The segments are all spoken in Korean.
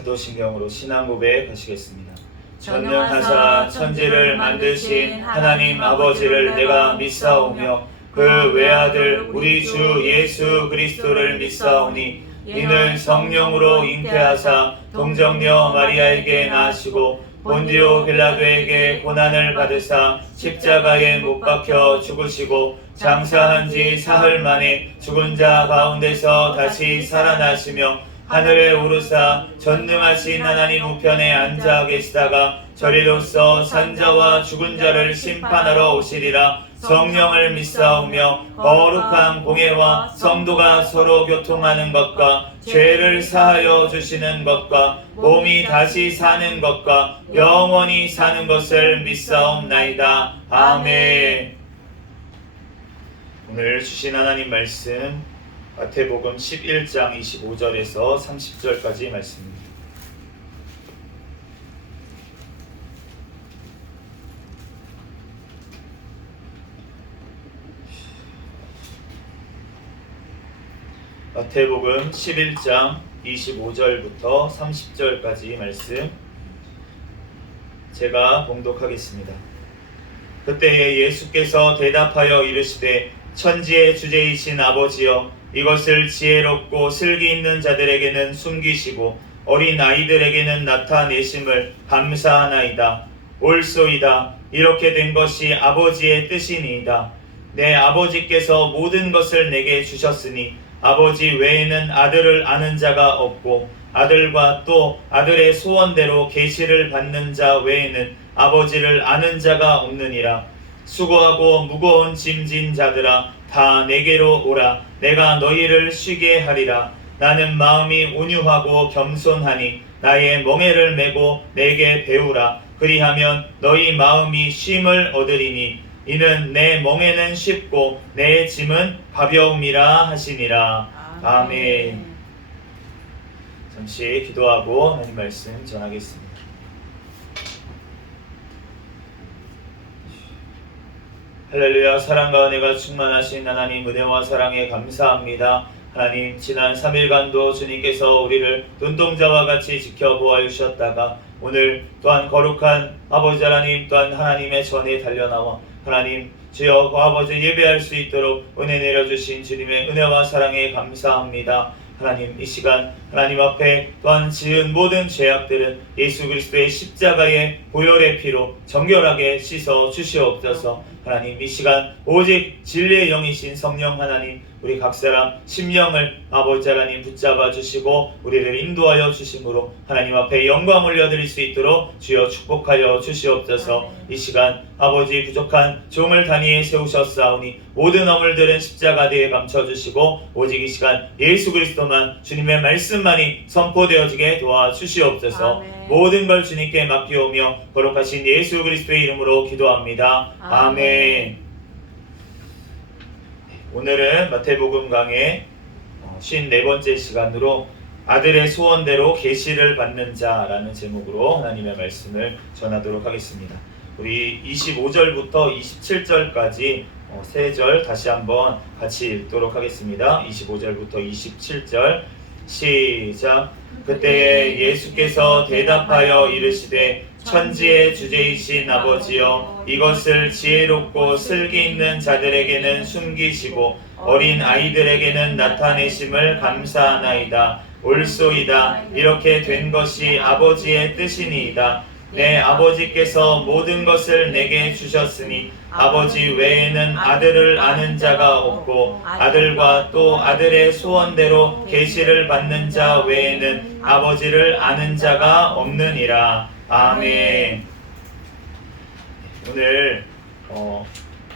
사도신경으로 신앙 고백하시겠습니다. 전능하사 천지를 만드신 하나님 아버지를 내가 믿사오며 그 외아들 우리 주 예수 그리스도를 믿사오니 이는 성령으로 잉태하사 동정녀 마리아에게 낳으시고 본디오 빌라도에게 고난을 받으사 십자가에 못 박혀 죽으시고 장사한 지 사흘 만에 죽은 자 가운데서 다시 살아나시며 하늘에 오르사 전능하신 하나님 우편에 앉아 계시다가 저리로서 산자와 죽은 자를 심판하러 오시리라. 성령을 믿사오며 거룩한 공예와 성도가 서로 교통하는 것과 죄를 사하여 주시는 것과 몸이 다시 사는 것과 영원히 사는 것을 믿사옵나이다. 아멘. 오늘 주신 하나님 말씀 마태복음 11장 25절에서 30절까지 말씀입니다. 마태복음 11장 25절부터 30절까지 말씀 제가 봉독하겠습니다. 그때에 예수께서 대답하여 이르시되 천지의 주제이신 아버지여 이것을 지혜롭고 슬기 있는 자들에게는 숨기시고 어린 아이들에게는 나타내심을 감사하나이다. 옳소이다. 이렇게 된 것이 아버지의 뜻이니이다. 내 아버지께서 모든 것을 내게 주셨으니 아버지 외에는 아들을 아는 자가 없고 아들과 또 아들의 소원대로 계시를 받는 자 외에는 아버지를 아는 자가 없느니라. 수고하고 무거운 짐진 자들아 다 내게로 오라. 내가 너희를 쉬게 하리라. 나는 마음이 온유하고 겸손하니 나의 멍에를 메고 내게 배우라. 그리하면 너희 마음이 쉼을 얻으리니 이는 내 멍에는 쉽고 내 짐은 가벼움이라 하시니라. 아멘. 잠시 기도하고 하나님 말씀 전하겠습니다. 할렐루야. 사랑과 은혜가 충만하신 하나님 은혜와 사랑에 감사합니다. 하나님 지난 3일간도 주님께서 우리를 눈동자와 같이 지켜보아 주셨다가 오늘 또한 거룩한 아버지 하나님 또한 하나님의 전에 달려나와 하나님 주여 그 아버지 예배할 수 있도록 은혜 내려주신 주님의 은혜와 사랑에 감사합니다. 하나님 이 시간 하나님 앞에 또한 지은 모든 죄악들은 예수 그리스도의 십자가의 보혈의 피로 정결하게 씻어 주시옵소서. 하나님 이 시간 오직 진리의 영이신 성령 하나님 우리 각사람 심령을 아버지 하나님 붙잡아 주시고 우리를 인도하여 주심으로 하나님 앞에 영광 올려드릴 수 있도록 주여 축복하여 주시옵소서. 이 시간 아버지 부족한 종을 단위에 세우셨사오니 모든 어물들은 십자가대에 감춰주시고 오직 이 시간 예수 그리스도만 주님의 말씀만이 선포되어지게 도와주시옵소서. 모든 걸 주님께 맡기오며 거룩하신 예수 그리스도의 이름으로 기도합니다. 아멘. 오늘은 마태복음 강의 54번째 시간으로 아들의 소원대로 계시를 받는 자라는 제목으로 하나님의 말씀을 전하도록 하겠습니다. 우리 25절부터 27절까지 세 절 다시 한번 같이 읽도록 하겠습니다. 25절부터 27절 시작. 그때에 예수께서 대답하여 이르시되 천지의 주제이신 아버지여 이것을 지혜롭고 슬기 있는 자들에게는 숨기시고 어린 아이들에게는 나타내심을 감사하나이다. 옳소이다. 이렇게 된 것이 아버지의 뜻이니이다. 내 아버지께서 모든 것을 내게 주셨으니 아버지 외에는 아들을 아는 자가 없고 아들과 또 아들의 소원대로 계시를 받는 자 외에는 아버지를 아는 자가 없느니라. 아멘. 오늘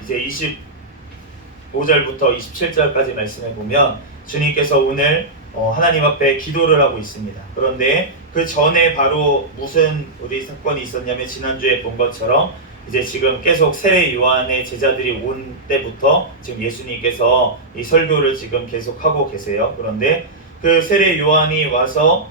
이제 25절부터 27절까지 말씀해 보면 주님께서 오늘 하나님 앞에 기도를 하고 있습니다. 그런데 그 전에 바로 무슨 우리 사건이 있었냐면 지난주에 본 것처럼 이제 지금 계속 세례 요한의 제자들이 온 때부터 지금 예수님께서 이 설교를 지금 계속 하고 계세요. 그런데 그 세례 요한이 와서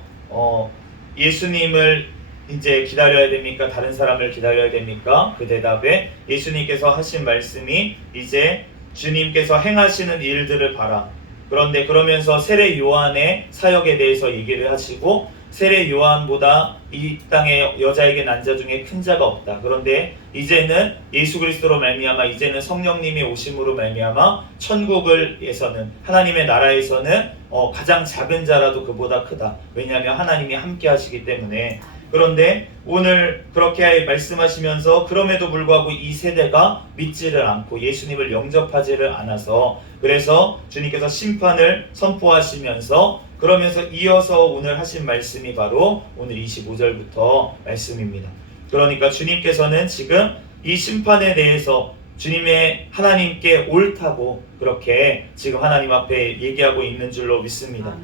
예수님을 이제 기다려야 됩니까? 다른 사람을 기다려야 됩니까? 그 대답에 예수님께서 하신 말씀이 이제 주님께서 행하시는 일들을 봐라. 그런데 그러면서 세례 요한의 사역에 대해서 얘기를 하시고 세례 요한보다 이 땅의 여자에게 난 자 중에 큰 자가 없다. 그런데 이제는 예수 그리스도로 말미암아 이제는 성령님이 오심으로 말미암아 천국에서는 하나님의 나라에서는 가장 작은 자라도 그보다 크다. 왜냐하면 하나님이 함께 하시기 때문에. 그런데 오늘 그렇게 말씀하시면서 그럼에도 불구하고 이 세대가 믿지를 않고 예수님을 영접하지를 않아서 그래서 주님께서 심판을 선포하시면서 그러면서 이어서 오늘 하신 말씀이 바로 오늘 25절부터 말씀입니다. 그러니까 주님께서는 지금 이 심판에 대해서 주님의 하나님께 옳다고 그렇게 지금 하나님 앞에 얘기하고 있는 줄로 믿습니다.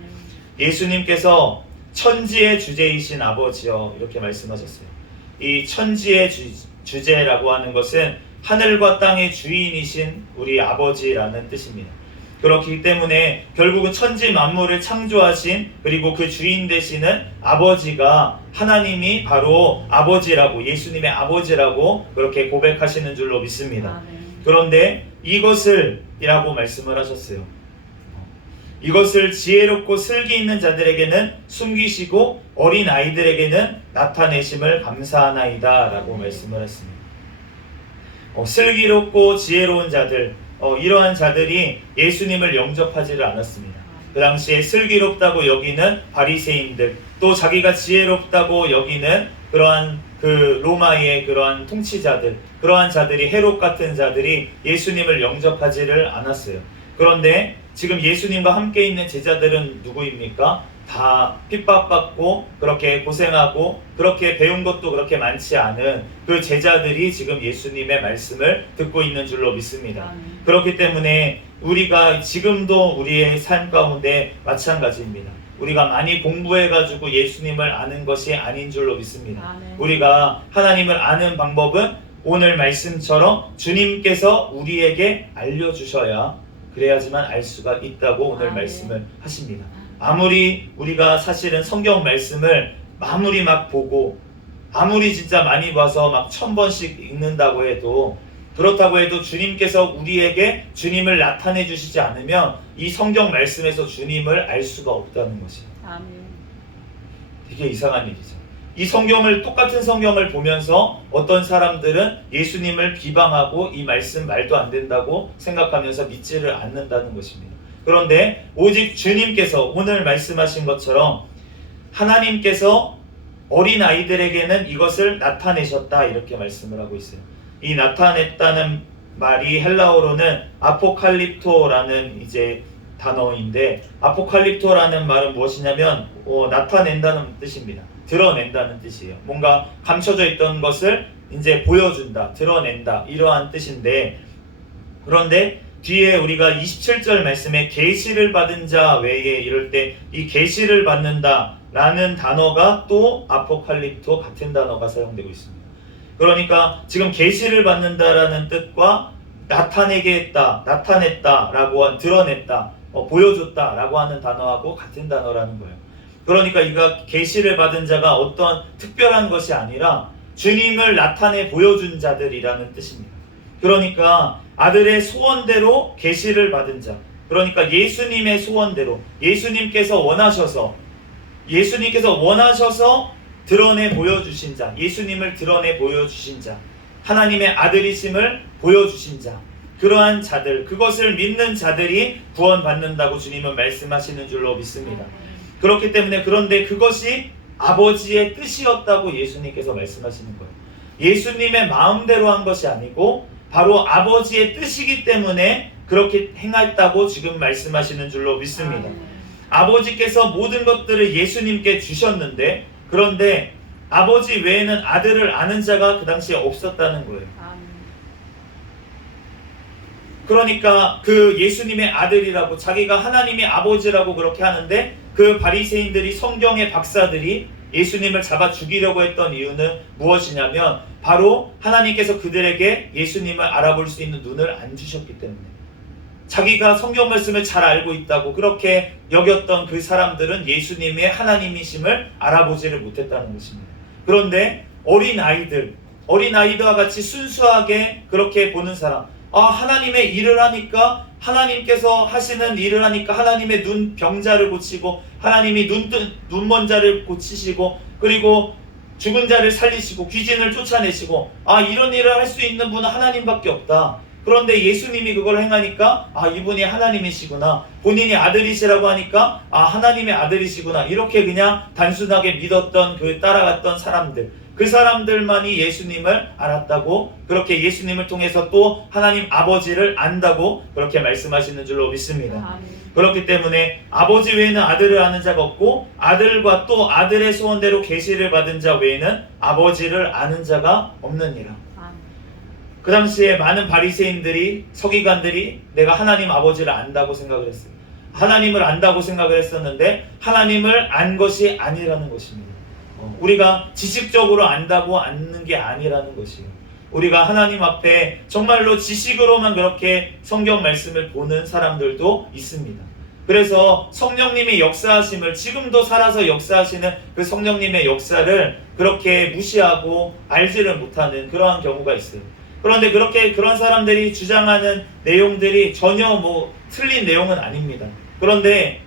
예수님께서 천지의 주제이신 아버지여 이렇게 말씀하셨어요. 이 천지의 주제라고 하는 것은 하늘과 땅의 주인이신 우리 아버지라는 뜻입니다. 그렇기 때문에 결국은 천지 만물을 창조하신 그리고 그 주인 되시는 아버지가 하나님이 바로 아버지라고 예수님의 아버지라고 그렇게 고백하시는 줄로 믿습니다. 그런데 이것을 이라고 말씀을 하셨어요. 이것을 지혜롭고 슬기 있는 자들에게는 숨기시고 어린 아이들에게는 나타내심을 감사하나이다 라고 말씀을 했습니다. 슬기롭고 지혜로운 자들 이러한 자들이 예수님을 영접하지를 않았습니다. 그 당시에 슬기롭다고 여기는 바리새인들 또 자기가 지혜롭다고 여기는 그러한 그 로마의 그러한 통치자들 그러한 자들이 헤롯 같은 자들이 예수님을 영접하지를 않았어요. 그런데 지금 예수님과 함께 있는 제자들은 누구입니까? 다 핍박받고 그렇게 고생하고 그렇게 배운 것도 그렇게 많지 않은 그 제자들이 지금 예수님의 말씀을 듣고 있는 줄로 믿습니다. 그렇기 때문에 우리가 지금도 우리의 삶 가운데 마찬가지입니다. 우리가 많이 공부해가지고 예수님을 아는 것이 아닌 줄로 믿습니다. 우리가 하나님을 아는 방법은 오늘 말씀처럼 주님께서 우리에게 알려주셔야 그래야지만 알 수가 있다고 오늘 말씀을 하십니다. 아무리 우리가 사실은 성경 말씀을 아무리 막 보고 아무리 진짜 많이 봐서 막 1000번씩 읽는다고 해도 그렇다고 해도 주님께서 우리에게 주님을 나타내 주시지 않으면 이 성경 말씀에서 주님을 알 수가 없다는 것이에요. 아멘. 되게 이상한 일이죠. 이 성경을 똑같은 성경을 보면서 어떤 사람들은 예수님을 비방하고 이 말씀 말도 안 된다고 생각하면서 믿지를 않는다는 것입니다. 그런데 오직 주님께서 오늘 말씀하신 것처럼 하나님께서 어린 아이들에게는 이것을 나타내셨다 이렇게 말씀을 하고 있어요. 이 나타냈다는 말이 헬라어로는 아포칼립토라는 이제 단어인데 아포칼립토라는 말은 무엇이냐면 나타낸다는 뜻입니다. 드러낸다는 뜻이에요. 뭔가 감춰져 있던 것을 이제 보여준다, 드러낸다 이러한 뜻인데 그런데 뒤에 우리가 27절 말씀에 계시를 받은 자 외에 이럴 때 이 계시를 받는다 라는 단어가 또 아포칼립토 같은 단어가 사용되고 있습니다. 그러니까 지금 계시를 받는다라는 뜻과 나타내게 했다, 나타냈다 라고 드러냈다, 보여줬다 라고 하는 단어하고 같은 단어라는 거예요. 그러니까 이가 계시를 받은 자가 어떤 특별한 것이 아니라 주님을 나타내 보여준 자들이라는 뜻입니다. 그러니까 아들의 소원대로 계시를 받은 자, 그러니까 예수님의 소원대로 예수님께서 원하셔서 드러내 보여주신 자, 예수님을 드러내 보여주신 자, 하나님의 아들이심을 보여주신 자, 그러한 자들, 그것을 믿는 자들이 구원받는다고 주님은 말씀하시는 줄로 믿습니다. 그렇기 때문에 그런데 그것이 아버지의 뜻이었다고 예수님께서 말씀하시는 거예요. 예수님의 마음대로 한 것이 아니고 바로 아버지의 뜻이기 때문에 그렇게 행했다고 지금 말씀하시는 줄로 믿습니다. 아버지께서 모든 것들을 예수님께 주셨는데 그런데 아버지 외에는 아들을 아는 자가 그 당시에 없었다는 거예요. 그러니까 그 예수님의 아들이라고 자기가 하나님의 아버지라고 그렇게 하는데 그 바리새인들이 성경의 박사들이 예수님을 잡아 죽이려고 했던 이유는 무엇이냐면 바로 하나님께서 그들에게 예수님을 알아볼 수 있는 눈을 안 주셨기 때문에 자기가 성경 말씀을 잘 알고 있다고 그렇게 여겼던 그 사람들은 예수님의 하나님이심을 알아보지를 못했다는 것입니다. 그런데 어린아이들과 같이 순수하게 그렇게 보는 사람, 하나님의 일을 하니까 하나님께서 하시는 일을 하니까 하나님의 눈 병자를 고치고 하나님이 눈먼 자를 고치시고 그리고 죽은 자를 살리시고 귀신을 쫓아내시고 이런 일을 할 수 있는 분은 하나님밖에 없다. 그런데 예수님이 그걸 행하니까 이분이 하나님이시구나. 본인이 아들이시라고 하니까 하나님의 아들이시구나. 이렇게 그냥 단순하게 믿었던 따라갔던 사람들, 그 사람들만이 예수님을 알았다고, 그렇게 예수님을 통해서 또 하나님 아버지를 안다고 그렇게 말씀하시는 줄로 믿습니다. 그렇기 때문에 아버지 외에는 아들을 아는 자가 없고 아들과 또 아들의 소원대로 계시를 받은 자 외에는 아버지를 아는 자가 없느니라. 그 당시에 많은 바리새인들이, 서기관들이 내가 하나님 아버지를 안다고 생각을 했어요. 하나님을 안다고 생각을 했었는데 하나님을 안 것이 아니라는 것입니다. 우리가 지식적으로 안다고 아는 게 아니라는 것이에요. 우리가 하나님 앞에 정말로 지식으로만 그렇게 성경 말씀을 보는 사람들도 있습니다. 그래서 성령님의 역사하심을, 지금도 살아서 역사하시는 그 성령님의 역사를 그렇게 무시하고 알지를 못하는 그러한 경우가 있어요. 그런데 그런 사람들이 주장하는 내용들이 전혀 틀린 내용은 아닙니다. 그런데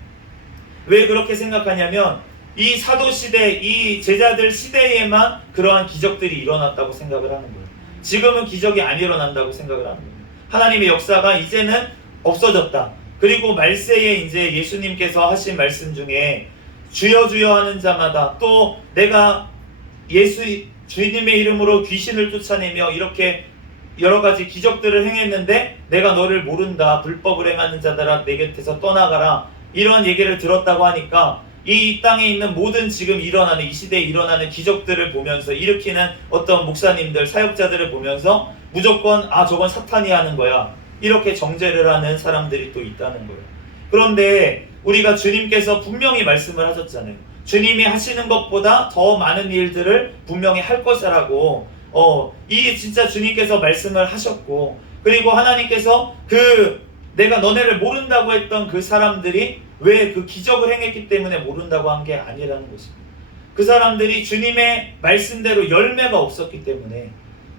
왜 그렇게 생각하냐면 이 사도시대, 이 제자들 시대에만 그러한 기적들이 일어났다고 생각을 하는 거예요. 지금은 기적이 안 일어난다고 생각을 하는 거예요. 하나님의 역사가 이제는 없어졌다. 그리고 말세에 이제 예수님께서 하신 말씀 중에 주여 주여 하는 자마다, 또 내가 주님의 이름으로 귀신을 쫓아내며 이렇게 여러 가지 기적들을 행했는데 내가 너를 모른다. 불법을 행하는 자들아 내 곁에서 떠나가라. 이런 얘기를 들었다고 하니까 이 땅에 있는 모든 지금 일어나는, 이 시대에 일어나는 기적들을 보면서, 일으키는 어떤 목사님들, 사역자들을 보면서 무조건 저건 사탄이 하는 거야, 이렇게 정죄를 하는 사람들이 또 있다는 거예요. 그런데 우리가 주님께서 분명히 말씀을 하셨잖아요. 주님이 하시는 것보다 더 많은 일들을 분명히 할 것이라고 이 진짜 주님께서 말씀을 하셨고, 그리고 하나님께서 내가 너네를 모른다고 했던 그 사람들이 왜 그 기적을 행했기 때문에 모른다고 한 게 아니라는 것입니다. 그 사람들이 주님의 말씀대로 열매가 없었기 때문에,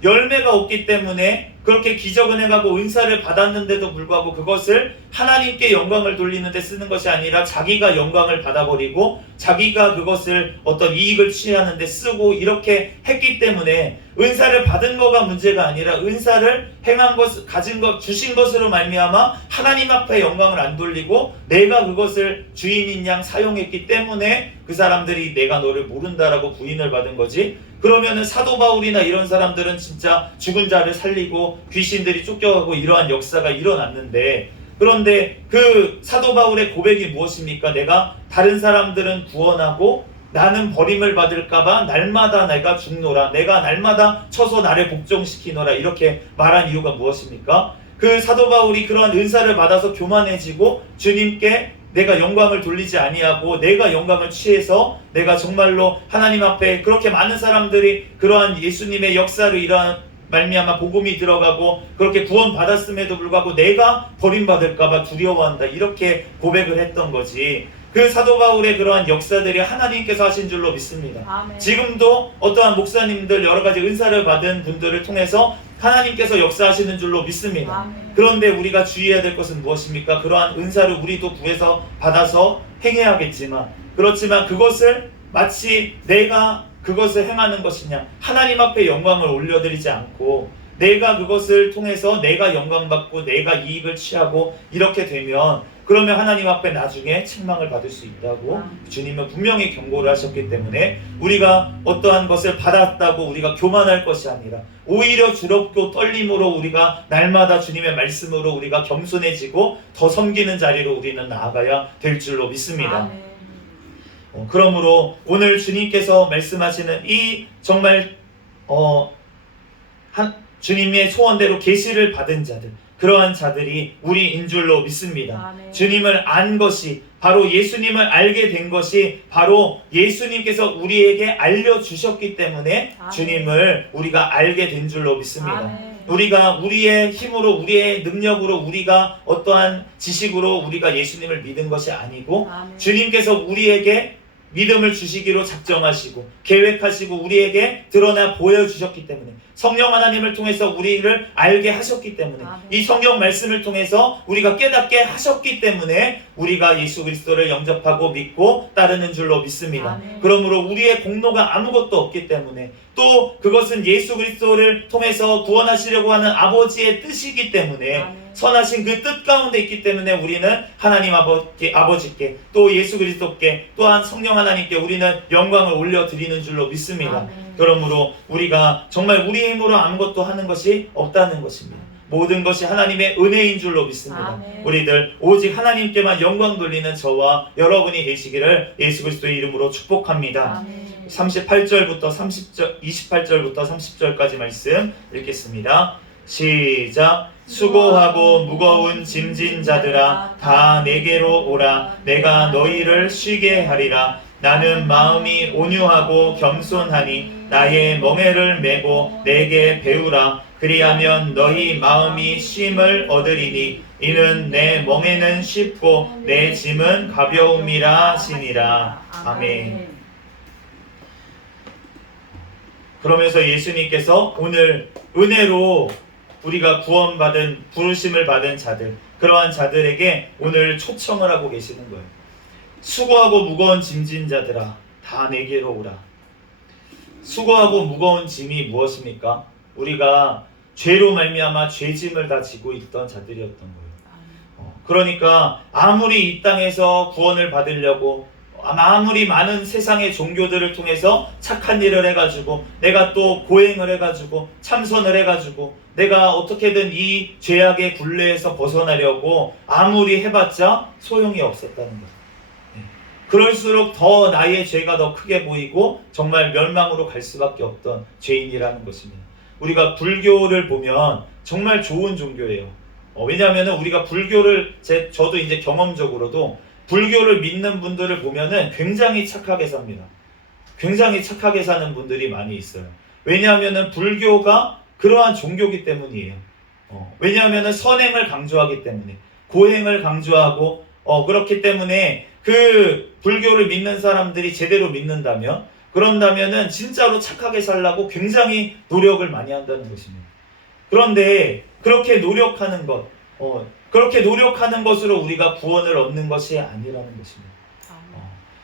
열매가 없기 때문에 그렇게 기적을 해가고 은사를 받았는데도 불구하고 그것을 하나님께 영광을 돌리는 데 쓰는 것이 아니라 자기가 영광을 받아버리고 자기가 그것을 어떤 이익을 취하는 데 쓰고 이렇게 했기 때문에, 은사를 받은 거가 문제가 아니라 은사를 행한 것, 가진 것, 주신 것으로 말미암아 하나님 앞에 영광을 안 돌리고 내가 그것을 주인인 양 사용했기 때문에 그 사람들이 내가 너를 모른다라고 부인을 받은 거지. 그러면은 사도 바울이나 이런 사람들은 진짜 죽은 자를 살리고 귀신들이 쫓겨가고 이러한 역사가 일어났는데, 그런데 그 사도 바울의 고백이 무엇입니까? 내가 다른 사람들은 구원하고 나는 버림을 받을까봐 날마다 내가 죽노라, 내가 날마다 쳐서 나를 복종시키노라, 이렇게 말한 이유가 무엇입니까? 그 사도 바울이 그러한 은사를 받아서 교만해지고 주님께 내가 영광을 돌리지 아니하고 내가 영광을 취해서 내가 정말로 하나님 앞에 그렇게 많은 사람들이 그러한 예수님의 역사로 이러한 말미암아 복음이 들어가고 그렇게 구원받았음에도 불구하고 내가 버림받을까봐 두려워한다, 이렇게 고백을 했던 거지. 그 사도 바울의 그러한 역사들이 하나님께서 하신 줄로 믿습니다. 아멘. 지금도 어떠한 목사님들, 여러 가지 은사를 받은 분들을 통해서 하나님께서 역사하시는 줄로 믿습니다. 아멘. 그런데 우리가 주의해야 될 것은 무엇입니까? 그러한 은사를 우리도 구해서 받아서 행해야겠지만, 그렇지만 그것을 마치 내가 그것을 행하는 것이냐, 하나님 앞에 영광을 올려드리지 않고 내가 그것을 통해서 내가 영광받고 내가 이익을 취하고 이렇게 되면, 그러면 하나님 앞에 나중에 책망을 받을 수 있다고 주님은 분명히 경고를 하셨기 때문에 우리가 어떠한 것을 받았다고 우리가 교만할 것이 아니라 오히려 두렵고 떨림으로 우리가 날마다 주님의 말씀으로 우리가 겸손해지고 더 섬기는 자리로 우리는 나아가야 될 줄로 믿습니다. 그러므로 오늘 주님께서 말씀하시는 이 정말 주님의 소원대로 계시를 받은 자들, 그러한 자들이 우리인 줄로 믿습니다. 아멘. 주님을 안 것이, 바로 예수님을 알게 된 것이 바로 예수님께서 우리에게 알려주셨기 때문에 아멘. 주님을 우리가 알게 된 줄로 믿습니다. 아멘. 우리가 우리의 힘으로, 우리의 능력으로, 우리가 어떠한 지식으로 우리가 예수님을 믿은 것이 아니고 아멘. 주님께서 우리에게 믿음을 주시기로 작정하시고 계획하시고 우리에게 드러나 보여주셨기 때문에, 성령 하나님을 통해서 우리를 알게 하셨기 때문에, 이 성경 말씀을 통해서 우리가 깨닫게 하셨기 때문에 우리가 예수 그리스도를 영접하고 믿고 따르는 줄로 믿습니다. 그러므로 우리의 공로가 아무것도 없기 때문에, 또 그것은 예수 그리스도를 통해서 구원하시려고 하는 아버지의 뜻이기 때문에, 선하신 그 뜻 가운데 있기 때문에 우리는 하나님 아버지께 또 예수 그리스도께 또한 성령 하나님께 우리는 영광을 올려드리는 줄로 믿습니다. 그러므로 우리가 정말 우리 힘으로 아무것도 하는 것이 없다는 것입니다. 모든 것이 하나님의 은혜인 줄로 믿습니다. 우리들 오직 하나님께만 영광 돌리는 저와 여러분이 되시기를 예수 그리스도의 이름으로 축복합니다. 38절부터 28절부터 30절까지 말씀 읽겠습니다. 시작. 수고하고 무거운 짐진 자들아 다 내게로 오라. 내가 너희를 쉬게 하리라. 나는 마음이 온유하고 겸손하니 나의 멍에를 메고 내게 배우라. 그리하면 너희 마음이 쉼을 얻으리니 이는 내 멍에는 쉽고 내 짐은 가벼움이라 하시니라. 아멘. 그러면서 예수님께서 오늘 은혜로 우리가 구원받은, 부르심을 받은 자들, 그러한 자들에게 오늘 초청을 하고 계시는 거예요. 수고하고 무거운 짐진 자들아 다 내게로 오라. 수고하고 무거운 짐이 무엇입니까? 우리가 죄로 말미암아 죄짐을 다 지고 있던 자들이었던 거예요. 그러니까 아무리 이 땅에서 구원을 받으려고 아무리 많은 세상의 종교들을 통해서 착한 일을 해가지고 내가 또 고행을 해가지고 참선을 해가지고 내가 어떻게든 이 죄악의 굴레에서 벗어나려고 아무리 해봤자 소용이 없었다는 거예요. 그럴수록 더 나의 죄가 더 크게 보이고 정말 멸망으로 갈 수밖에 없던 죄인이라는 것입니다. 우리가 불교를 보면 정말 좋은 종교예요. 왜냐하면 우리가 불교를 저도 이제 경험적으로도 불교를 믿는 분들을 보면은 굉장히 착하게 삽니다. 굉장히 착하게 사는 분들이 많이 있어요. 왜냐하면은 불교가 그러한 종교기 때문이에요. 왜냐하면은 선행을 강조하기 때문에, 고행을 강조하고 그렇기 때문에 그 불교를 믿는 사람들이 제대로 믿는다면, 그런다면은 진짜로 착하게 살라고 굉장히 노력을 많이 한다는 것입니다. 그런데 그렇게 노력하는 것, 그렇게 노력하는 것으로 우리가 구원을 얻는 것이 아니라는 것입니다.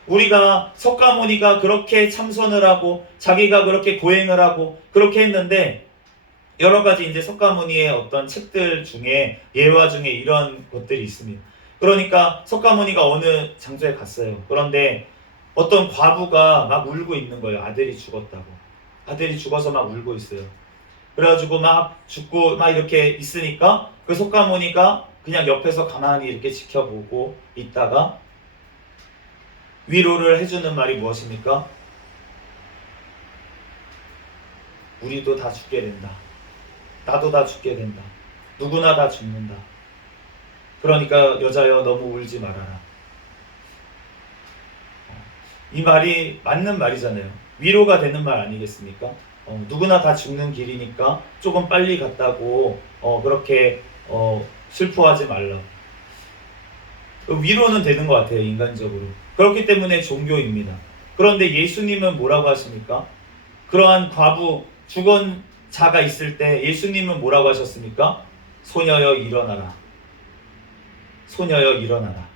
우리가 석가모니가 그렇게 참선을 하고 자기가 그렇게 고행을 하고 그렇게 했는데, 여러 가지 이제 석가모니의 어떤 책들 중에 예화 중에 이런 것들이 있습니다. 그러니까 석가모니가 어느 장소에 갔어요. 그런데 어떤 과부가 막 울고 있는 거예요. 아들이 죽었다고. 아들이 죽어서 막 울고 있어요. 그래가지고 막 죽고 막 이렇게 있으니까 그 석가모니가 그냥 옆에서 가만히 이렇게 지켜보고 있다가 위로를 해주는 말이 무엇입니까? 우리도 다 죽게 된다. 나도 다 죽게 된다. 누구나 다 죽는다. 그러니까 여자여 너무 울지 말아라. 이 말이 맞는 말이잖아요. 위로가 되는 말 아니겠습니까? 누구나 다 죽는 길이니까 조금 빨리 갔다고 그렇게 슬퍼하지 말라. 위로는 되는 것 같아요, 인간적으로. 그렇기 때문에 종교입니다. 그런데 예수님은 뭐라고 하십니까? 그러한 과부, 죽은 자가 있을 때 예수님은 뭐라고 하셨습니까? 소녀여 일어나라. 소녀여 일어나라.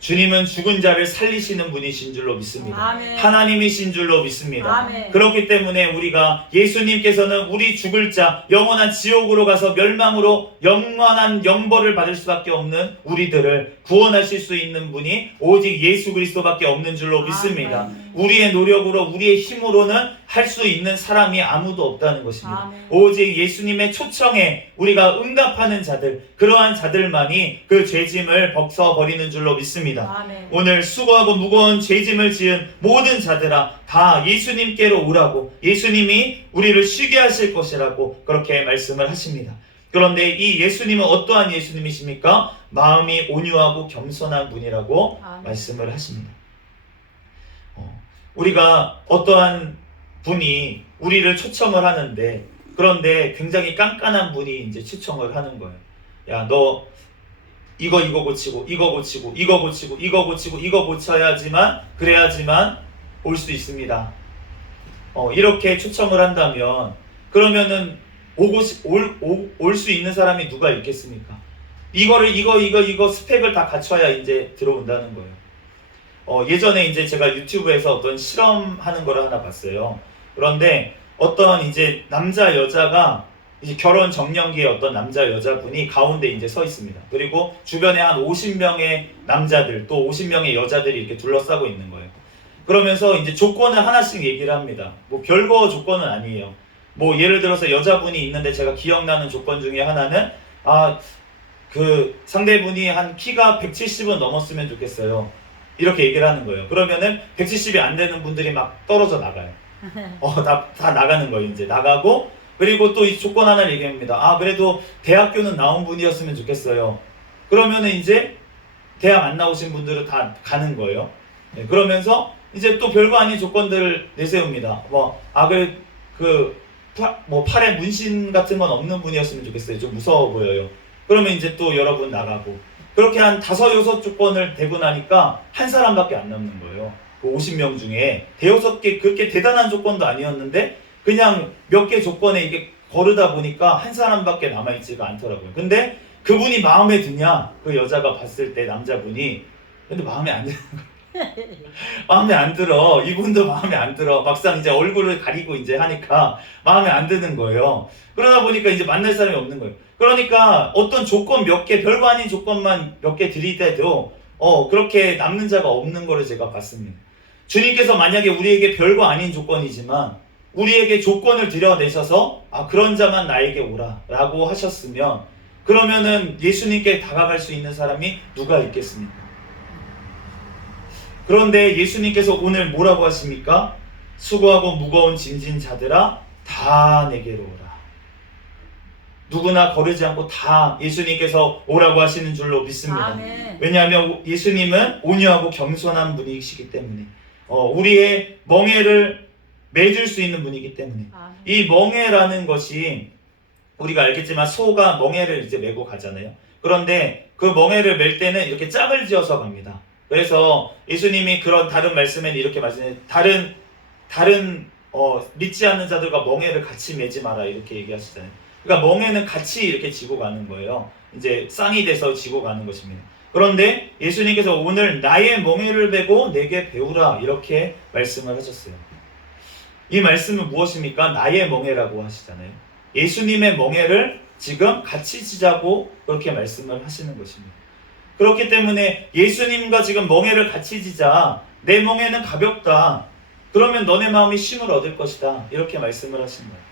주님은 죽은 자를 살리시는 분이신 줄로 믿습니다. 아멘. 하나님이신 줄로 믿습니다. 아멘. 그렇기 때문에 우리가 예수님께서는 우리 죽을 자, 영원한 지옥으로 가서 멸망으로 영원한 영벌을 받을 수밖에 없는 우리들을 구원하실 수 있는 분이 오직 예수 그리스도밖에 없는 줄로 믿습니다. 아멘. 우리의 노력으로 우리의 힘으로는 할 수 있는 사람이 아무도 없다는 것입니다. 아멘. 오직 예수님의 초청에 우리가 응답하는 자들, 그러한 자들만이 그 죄짐을 벗어버리는 줄로 믿습니다. 아멘. 오늘 수고하고 무거운 죄짐을 지은 모든 자들아 다 예수님께로 오라고, 예수님이 우리를 쉬게 하실 것이라고 그렇게 말씀을 하십니다. 그런데 이 예수님은 어떠한 예수님이십니까? 마음이 온유하고 겸손한 분이라고 아멘. 말씀을 하십니다. 우리가 어떠한 분이 우리를 초청을 하는데, 그런데 굉장히 깐깐한 분이 이제 초청을 하는 거예요. 야, 너 이거 고치고 이거 고치고 이거 고치고 이거 고치고 이거 고쳐야지만 그래야지만 올 수 있습니다. 이렇게 초청을 한다면 그러면은 올 수 있는 사람이 누가 있겠습니까? 이거를 이거 스펙을 다 갖춰야 이제 들어온다는 거예요. 예전에 이제 제가 유튜브에서 어떤 실험하는 거를 하나 봤어요. 그런데 어떤 이제 남자 여자가 이제 결혼 정년기에 어떤 남자 여자분이 가운데 이제 서 있습니다. 그리고 주변에 한 50명의 남자들 또 50명의 여자들이 이렇게 둘러싸고 있는 거예요. 그러면서 이제 조건을 하나씩 얘기를 합니다. 뭐 별거 조건은 아니에요. 뭐 예를 들어서 여자분이 있는데 제가 기억나는 조건 중에 하나는 그 상대분이 한 키가 170은 넘었으면 좋겠어요. 이렇게 얘기를 하는 거예요. 그러면은 170이 안 되는 분들이 막 떨어져 나가요. 다 나가는 거예요. 이제 나가고 그리고 또 이 조건 하나를 얘기합니다. 그래도 대학교는 나온 분이었으면 좋겠어요. 그러면은 이제 대학 안 나오신 분들은 다 가는 거예요. 네, 그러면서 이제 또 별거 아닌 조건들을 내세웁니다. 팔에 문신 같은 건 없는 분이었으면 좋겠어요. 좀 무서워 보여요. 그러면 이제 또 여러분 나가고 그렇게 한 5, 6 조건을 대고 나니까 한 사람밖에 안 남는 거예요. 그 50명 중에 5개 그렇게 대단한 조건도 아니었는데 그냥 몇 개 조건에 이게 거르다 보니까 한 사람밖에 남아있지가 않더라고요. 근데 그분이 마음에 드냐? 그 여자가 봤을 때 남자분이 근데 마음에 안 드는 거예요. 마음에 안 들어. 이분도 마음에 안 들어. 막상 이제 얼굴을 가리고 이제 하니까 마음에 안 드는 거예요. 그러다 보니까 이제 만날 사람이 없는 거예요. 그러니까 어떤 조건 몇 개, 별거 아닌 조건만 몇 개 들이대도 그렇게 남는 자가 없는 거를 제가 봤습니다. 주님께서 만약에 우리에게 별거 아닌 조건이지만 우리에게 조건을 들여내셔서 그런 자만 나에게 오라 라고 하셨으면 그러면은 예수님께 다가갈 수 있는 사람이 누가 있겠습니까? 그런데 예수님께서 오늘 뭐라고 하십니까? 수고하고 무거운 짐진 자들아 다 내게로 오라. 누구나 거르지 않고 다 예수님께서 오라고 하시는 줄로 믿습니다. 아멘. 왜냐하면 예수님은 온유하고 겸손한 분이시기 때문에 우리의 멍에를 매줄 수 있는 분이기 때문에 아멘. 이 멍에라는 것이 우리가 알겠지만 소가 멍에를 이제 메고 가잖아요. 그런데 그 멍에를 멜 때는 이렇게 짝을 지어서 갑니다. 그래서 예수님이 그런 다른 말씀에는 이렇게 말씀해요. 다른 믿지 않는 자들과 멍에를 같이 매지 마라 이렇게 얘기하시잖아요. 그러니까 멍에는 같이 이렇게 지고 가는 거예요. 이제 쌍이 돼서 지고 가는 것입니다. 그런데 예수님께서 오늘 나의 멍에를 메고 내게 배우라 이렇게 말씀을 하셨어요. 이 말씀은 무엇입니까? 나의 멍에라고 하시잖아요. 예수님의 멍에를 지금 같이 지자고 그렇게 말씀을 하시는 것입니다. 그렇기 때문에 예수님과 지금 멍에를 같이 지자. 내 멍에는 가볍다. 그러면 너네 마음이 쉼을 얻을 것이다. 이렇게 말씀을 하신 거예요.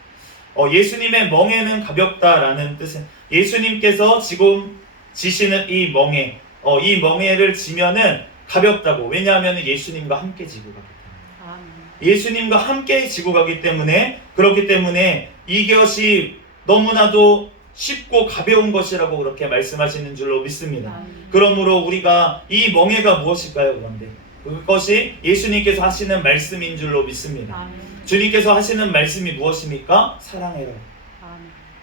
예수님의 멍에는 가볍다라는 뜻은 예수님께서 지금 지시는 이 멍에를 지면은 가볍다고. 왜냐하면 예수님과 함께 지고 가기 때문에. 예수님과 함께 지고 가기 때문에 그렇기 때문에 이것이 너무나도 쉽고 가벼운 것이라고 그렇게 말씀하시는 줄로 믿습니다. 그러므로 우리가 이 멍에가 무엇일까요? 그런데 그것이 예수님께서 하시는 말씀인 줄로 믿습니다. 주님께서 하시는 말씀이 무엇입니까? 사랑해라,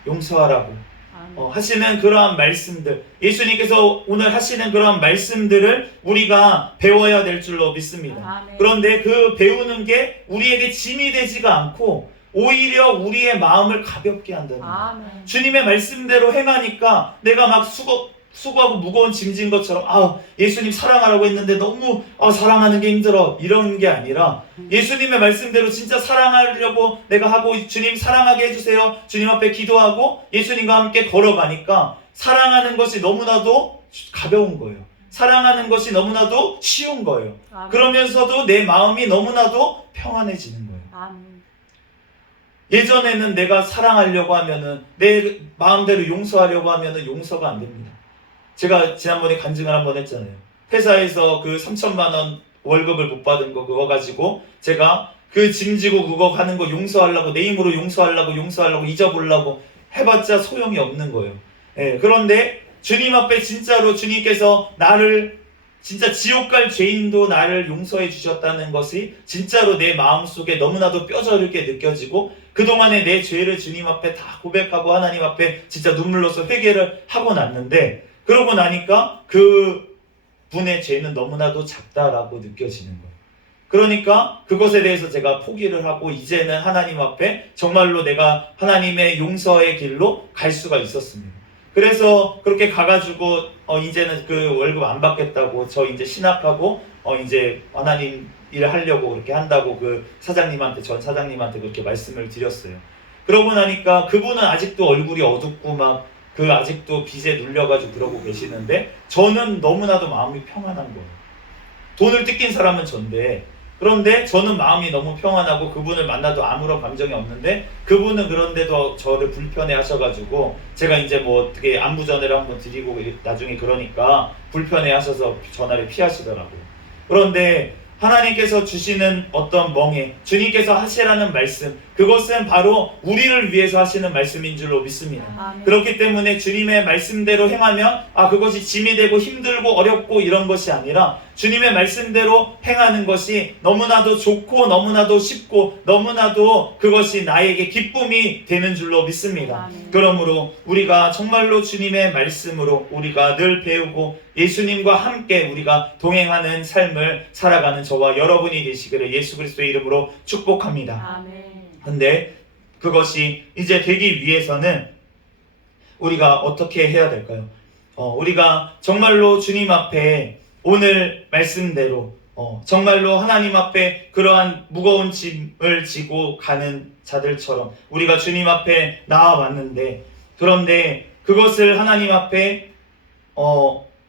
용서하라고 하시는 그러한 말씀들, 예수님께서 오늘 하시는 그러한 말씀들을 우리가 배워야 될 줄로 믿습니다. 그런데 그 배우는 게 우리에게 짐이 되지가 않고 오히려 우리의 마음을 가볍게 한다는 거예요. 주님의 말씀대로 행하니까 내가 막 수고하고 무거운 짐진 것처럼 예수님 사랑하라고 했는데 너무 사랑하는 게 힘들어 이런 게 아니라 예수님의 말씀대로 진짜 사랑하려고 내가 하고 주님 사랑하게 해주세요. 주님 앞에 기도하고 예수님과 함께 걸어가니까 사랑하는 것이 너무나도 가벼운 거예요. 사랑하는 것이 너무나도 쉬운 거예요. 그러면서도 내 마음이 너무나도 평안해지는 거예요. 예전에는 내가 사랑하려고 하면은 내 마음대로 용서하려고 하면은 용서가 안 됩니다. 제가 지난번에 간증을 한번 했잖아요. 회사에서 그 3천만 원 월급을 못 받은 거 그거 가지고 제가 그 짐지고 그거 하는 거 용서하려고 내 힘으로 용서하려고 잊어보려고 해봤자 소용이 없는 거예요. 그런데 주님 앞에 진짜로 주님께서 나를 진짜 지옥 갈 죄인도 나를 용서해 주셨다는 것이 진짜로 내 마음속에 너무나도 뼈저리게 느껴지고 그동안의 내 죄를 주님 앞에 다 고백하고 하나님 앞에 진짜 눈물로서 회개를 하고 났는데 그러고 나니까 그 분의 죄는 너무나도 작다라고 느껴지는 거예요. 그러니까 그것에 대해서 제가 포기를 하고 이제는 하나님 앞에 정말로 내가 하나님의 용서의 길로 갈 수가 있었습니다. 그래서 그렇게 가가지고 이제는 그 월급 안 받겠다고 저 이제 신학하고 이제 하나님 일을 하려고 그렇게 한다고 그 사장님한테, 전 사장님한테 그렇게 말씀을 드렸어요. 그러고 나니까 그분은 아직도 얼굴이 어둡고 막 그 아직도 빚에 눌려가지고 그러고 계시는데 저는 너무나도 마음이 평안한 거예요. 돈을 뜯긴 사람은 전데, 그런데 저는 마음이 너무 평안하고 그분을 만나도 아무런 감정이 없는데 그분은 그런데도 저를 불편해 하셔가지고 제가 이제 뭐 어떻게 안부 전화를 한번 드리고 나중에 그러니까 불편해 하셔서 전화를 피하시더라고요. 그런데 하나님께서 주시는 어떤 멍에 주님께서 하시라는 말씀, 그것은 바로 우리를 위해서 하시는 말씀인 줄로 믿습니다. 아멘. 그렇기 때문에 주님의 말씀대로 행하면 그것이 짐이 되고 힘들고 어렵고 이런 것이 아니라 주님의 말씀대로 행하는 것이 너무나도 좋고 너무나도 쉽고 너무나도 그것이 나에게 기쁨이 되는 줄로 믿습니다. 아멘. 그러므로 우리가 정말로 주님의 말씀으로 우리가 늘 배우고 예수님과 함께 우리가 동행하는 삶을 살아가는 저와 여러분이 되시기를 예수 그리스도의 이름으로 축복합니다. 아멘. 근데 그것이 이제 되기 위해서는 우리가 어떻게 해야 될까요? 우리가 정말로 주님 앞에 오늘 말씀대로 정말로 하나님 앞에 그러한 무거운 짐을 지고 가는 자들처럼 우리가 주님 앞에 나아왔는데, 그런데 그것을 하나님 앞에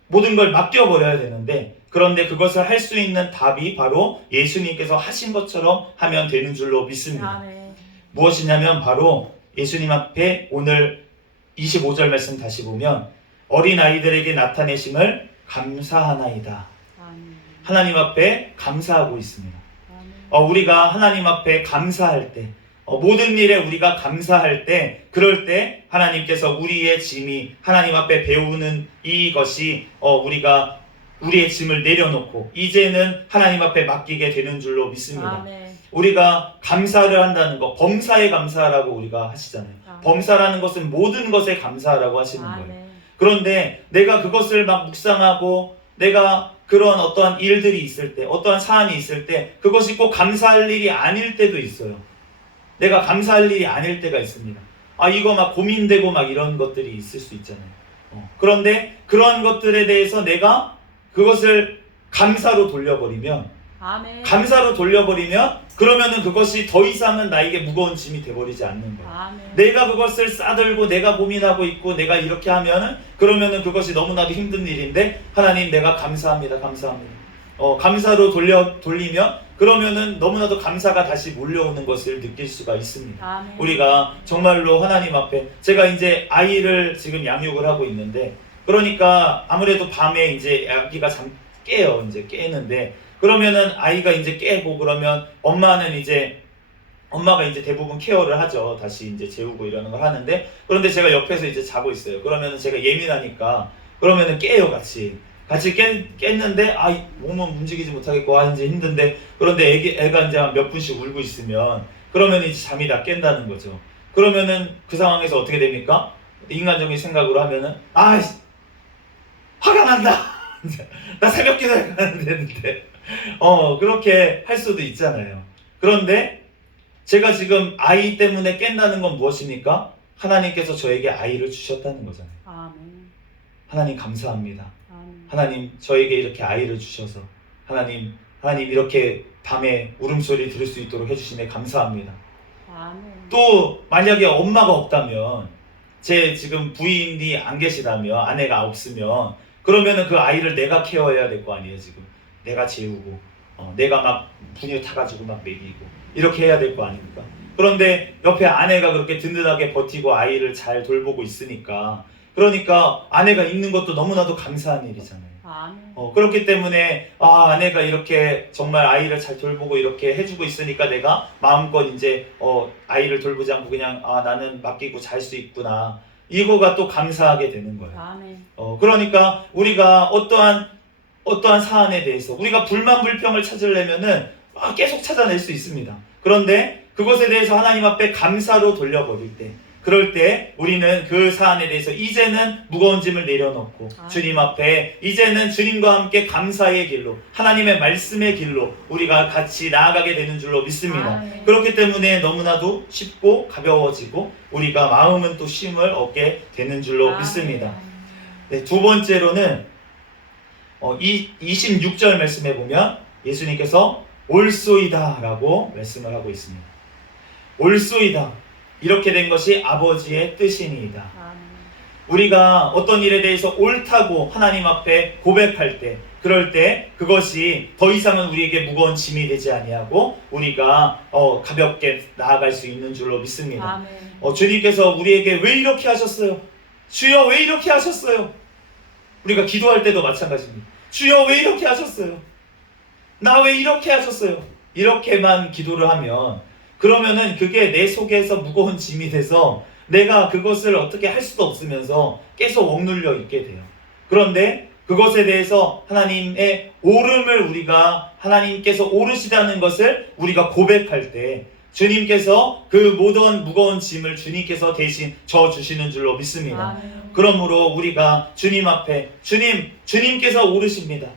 모든 걸 맡겨버려야 되는데, 그런데 그것을 할 수 있는 답이 바로 예수님께서 하신 것처럼 하면 되는 줄로 믿습니다. 아멘. 무엇이냐면 바로 예수님 앞에 오늘 25절 말씀 다시 보면 어린아이들에게 나타내심을 감사하나이다. 아멘. 하나님 앞에 감사하고 있습니다. 아멘. 우리가 하나님 앞에 감사할 때, 모든 일에 우리가 감사할 때, 그럴 때 하나님께서 우리의 짐이 하나님 앞에 배우는 이것이 우리가 우리의 짐을 내려놓고 이제는 하나님 앞에 맡기게 되는 줄로 믿습니다. 아멘. 우리가 감사를 한다는 거, 범사에 감사라고 우리가 하시잖아요. 아멘. 범사라는 것은 모든 것에 감사라고 하시는 거예요. 아멘. 그런데 내가 그것을 막 묵상하고 내가 그런 어떠한 일들이 있을 때, 어떠한 사안이 있을 때 그것이 꼭 감사할 일이 아닐 때도 있어요. 내가 감사할 일이 아닐 때가 있습니다. 이거 막 고민되고 막 이런 것들이 있을 수 있잖아요. 그런데 그러한 것들에 대해서 내가 그것을 감사로 돌려버리면, 아멘. 감사로 돌려버리면 그러면은 그것이 더 이상은 나에게 무거운 짐이 돼버리지 않는 거예요. 아멘. 내가 그것을 싸들고 내가 고민하고 있고 내가 이렇게 하면은 그러면은 그것이 너무나도 힘든 일인데 하나님 내가 감사합니다. 감사합니다. 감사로 돌리면 그러면은 너무나도 감사가 다시 몰려오는 것을 느낄 수가 있습니다. 아멘. 우리가 정말로 하나님 앞에, 제가 이제 아이를 지금 양육을 하고 있는데, 그러니까 아무래도 밤에 이제 아기가 깨요. 이제 깨는데 그러면은 아이가 이제 깨고 그러면 엄마가 이제 대부분 케어를 하죠. 다시 이제 재우고 이러는 걸 하는데, 그런데 제가 옆에서 이제 자고 있어요. 그러면은 제가 예민하니까 그러면은 깨요. 같이 깼는데 몸은 움직이지 못하겠고 이제 힘든데, 그런데 애가 이제 몇 분씩 울고 있으면 그러면 이제 잠이 다 깬다는 거죠. 그러면은 그 상황에서 어떻게 됩니까? 인간적인 생각으로 하면은 화가 난다. 나 새벽 기도를 가야 되는데 그렇게 할 수도 있잖아요. 그런데 제가 지금 아이 때문에 깬다는 건 무엇입니까? 하나님께서 저에게 아이를 주셨다는 거잖아요. 아멘. 하나님 감사합니다. 아멘. 하나님 저에게 이렇게 아이를 주셔서 하나님 이렇게 밤에 울음소리 들을 수 있도록 해주시네 감사합니다. 아멘. 또 만약에 엄마가 없다면, 제 지금 부인이 안 계시다면, 아내가 없으면 그러면은 그 아이를 내가 케어해야 될 거 아니에요. 지금 내가 재우고 내가 막 분유 타가지고 막 먹이고 이렇게 해야 될 거 아닙니까? 그런데 옆에 아내가 그렇게 든든하게 버티고 아이를 잘 돌보고 있으니까, 그러니까 아내가 있는 것도 너무나도 감사한 일이잖아요. 아멘. 그렇기 때문에 아내가 이렇게 정말 아이를 잘 돌보고 이렇게 해주고 있으니까 내가 마음껏 이제 아이를 돌보지 않고 그냥 나는 맡기고 잘 수 있구나, 이거가 또 감사하게 되는 거예요. 아멘. 그러니까 우리가 어떠한 사안에 대해서 우리가 불만 불평을 찾으려면은 계속 찾아낼 수 있습니다. 그런데 그것에 대해서 하나님 앞에 감사로 돌려버릴 때, 그럴 때 우리는 그 사안에 대해서 이제는 무거운 짐을 내려놓고 주님 앞에 이제는 주님과 함께 감사의 길로 하나님의 말씀의 길로 우리가 같이 나아가게 되는 줄로 믿습니다. 그렇기 때문에 너무나도 쉽고 가벼워지고 우리가 마음은 또 쉼을 얻게 되는 줄로 믿습니다. 네, 두 번째로는 26절 말씀에 보면 예수님께서 올소이다 라고 말씀을 하고 있습니다. 올소이다, 이렇게 된 것이 아버지의 뜻이니이다. 우리가 어떤 일에 대해서 옳다고 하나님 앞에 고백할 때, 그럴 때 그것이 더 이상은 우리에게 무거운 짐이 되지 아니하고 우리가 가볍게 나아갈 수 있는 줄로 믿습니다. 주님께서 우리에게 왜 이렇게 하셨어요? 주여 왜 이렇게 하셨어요? 우리가 기도할 때도 마찬가지입니다. 주여 왜 이렇게 하셨어요? 나 왜 이렇게 하셨어요? 이렇게만 기도를 하면, 그러면은 그게 내 속에서 무거운 짐이 돼서 내가 그것을 어떻게 할 수도 없으면서 계속 억눌려 있게 돼요. 그런데 그것에 대해서 하나님의 옳음을 우리가, 하나님께서 옳으시다는 것을 우리가 고백할 때 주님께서 그 모든 무거운 짐을 주님께서 대신 져주시는 줄로 믿습니다. 그러므로 우리가 주님 앞에 주님께서 옳으십니다.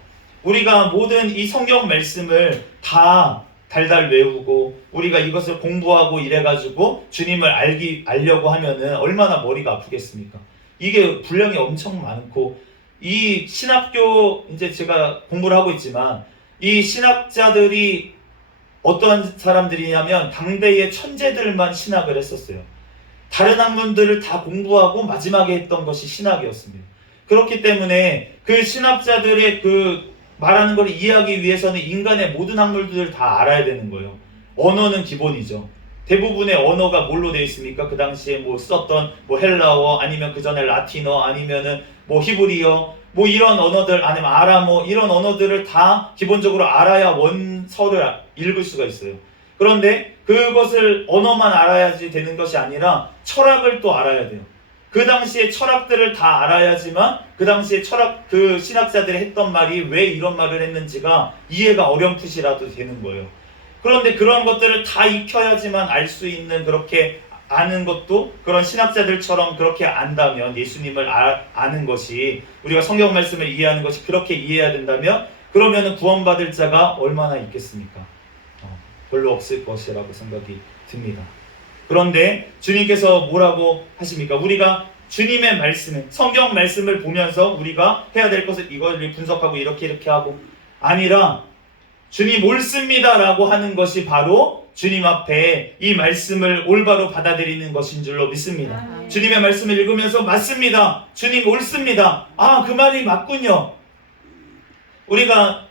우리가 모든 이 성경 말씀을 다 달달 외우고 우리가 이것을 공부하고 이래가지고 주님을 알려고 하면은 얼마나 머리가 아프겠습니까? 이게 분량이 엄청 많고, 이 신학교, 이제 제가 공부를 하고 있지만 이 신학자들이 어떤 사람들이냐면 당대의 천재들만 신학을 했었어요. 다른 학문들을 다 공부하고 마지막에 했던 것이 신학이었습니다. 그렇기 때문에 그 신학자들의 그 말하는 걸 이해하기 위해서는 인간의 모든 학문들을 다 알아야 되는 거예요. 언어는 기본이죠. 대부분의 언어가 뭘로 되어 있습니까? 그 당시에 뭐 썼던 뭐 헬라어, 아니면 그 전에 라틴어, 아니면은 뭐 히브리어, 뭐 이런 언어들, 아니면 아람어, 이런 언어들을 다 기본적으로 알아야 원서를 읽을 수가 있어요. 그런데 그것을 언어만 알아야지 되는 것이 아니라 철학을 또 알아야 돼요. 그 당시에 철학들을 다 알아야지만 그 당시에 그 신학자들이 했던 말이 왜 이런 말을 했는지가 이해가 어렴풋이라도 되는 거예요. 그런데 그런 것들을 다 익혀야지만 알 수 있는, 그렇게 아는 것도 그런 신학자들처럼 그렇게 안다면, 예수님을 아는 것이, 우리가 성경 말씀을 이해하는 것이 그렇게 이해해야 된다면, 그러면은 구원받을 자가 얼마나 있겠습니까? 별로 없을 것이라고 생각이 듭니다. 그런데 주님께서 뭐라고 하십니까? 우리가 주님의 말씀을, 성경 말씀을 보면서 우리가 해야 될 것을 이걸 분석하고 이렇게 하고 아니라 주님 옳습니다 라고 하는 것이 바로 주님 앞에 이 말씀을 올바로 받아들이는 것인 줄로 믿습니다. 주님의 말씀을 읽으면서 맞습니다, 주님 옳습니다, 아, 그 말이 맞군요. 우리가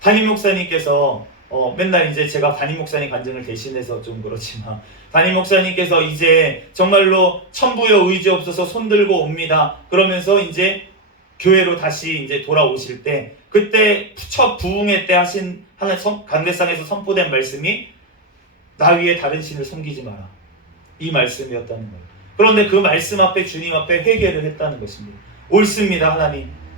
담임 목사님께서 맨날 이제 제가 담임 목사님 간증을 대신해서 좀 그렇지만, 담임 목사님께서 이제 정말로 천부여 의지 없어서 손들고 옵니다. 그러면서 이제 교회로 다시 이제 돌아오실 때, 그때 첫 부흥회 때 하신 하나 강대상에서 선포된 말씀이 나 위에 다른 신을 섬기지 마라, 이 말씀이었다는 거예요. 그런데 그 말씀 앞에 주님 앞에 회개를 했다는 것입니다. 옳습니다,